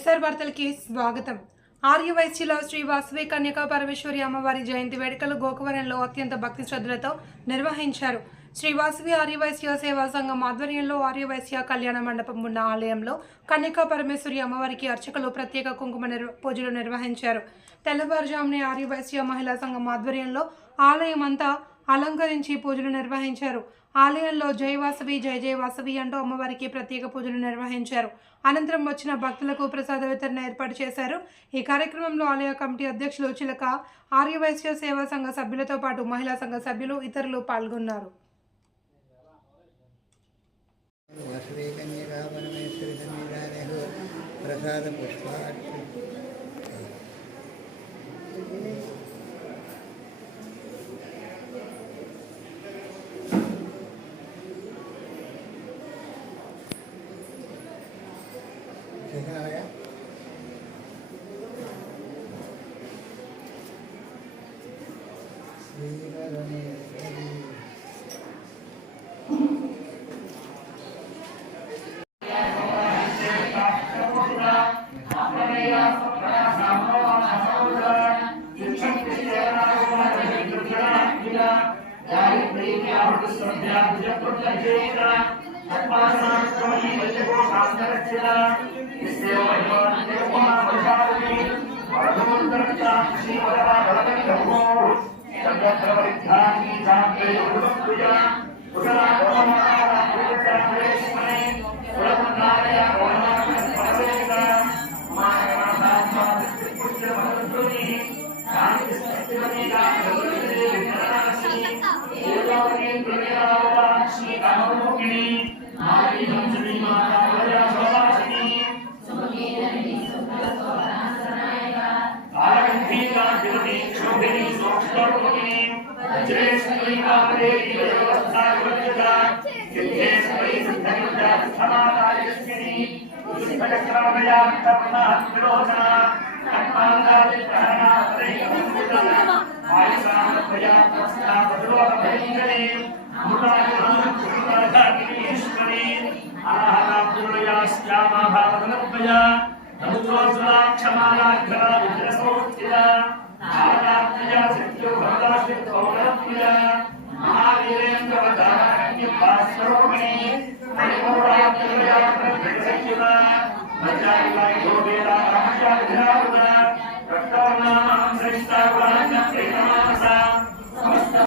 SR వార్తలకి స్వాగతం. ఆర్యవైశ్యుల శ్రీ వాసవి కన్యకా పరమేశ్వరి అమ్మవారి జయంతి వేడుకలు గోకవరంలో అత్యంత భక్తి శ్రద్ధలతో నిర్వహించారు. శ్రీ వాసవి ఆర్యవైశ్య సేవా సంఘం ఆధ్వర్యంలో ఆర్యవైశ్య కళ్యాణ మండపం ఉన్న ఆలయంలో కన్యకా పరమేశ్వరి అమ్మవారికి అర్చకులు ప్రత్యేక కుంకుమ పూజలు నిర్వహించారు. తెల్లవారుజామునే ఆర్యవైశ్య మహిళా సంఘం ఆధ్వర్యంలో ఆలయం అంతా అలంకరించి పూజలు నిర్వహించారు. ఆలయంలో జై వాసవి జై జై వాసవి అంటూ అమ్మవారికి ప్రత్యేక పూజలు నిర్వహించారు. అనంతరం వచ్చిన భక్తులకు ప్రసాద వితరణ ఏర్పాటు చేశారు. ఈ కార్యక్రమంలో ఆలయ కమిటీ అధ్యక్షులు చిలక, ఆర్యవైశ్య సేవా సంఘ సభ్యులతో పాటు మహిళా సంఘ సభ్యులు ఇతరులు పాల్గొన్నారు. Rasta